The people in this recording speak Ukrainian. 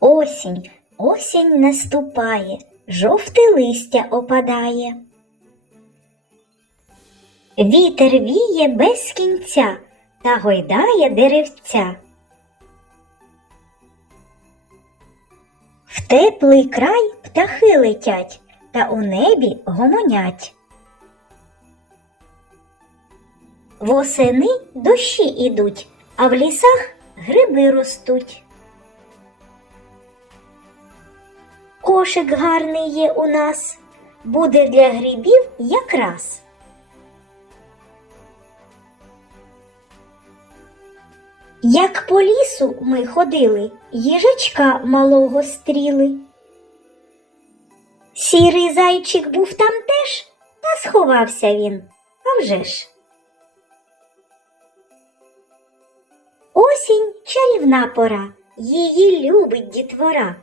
Осінь, осінь наступає, жовте листя опадає. Вітер віє без кінця та гойдає деревця. В теплий край птахи летять та у небі гомонять. Восени дощі ідуть, а в лісах гриби ростуть. Кошик гарний є у нас, буде для грибів якраз. Як по лісу ми ходили, їжачка малого стріли. Сірий зайчик був там теж, та сховався він, а вже ж. Осінь чарівна пора, її любить дітвора.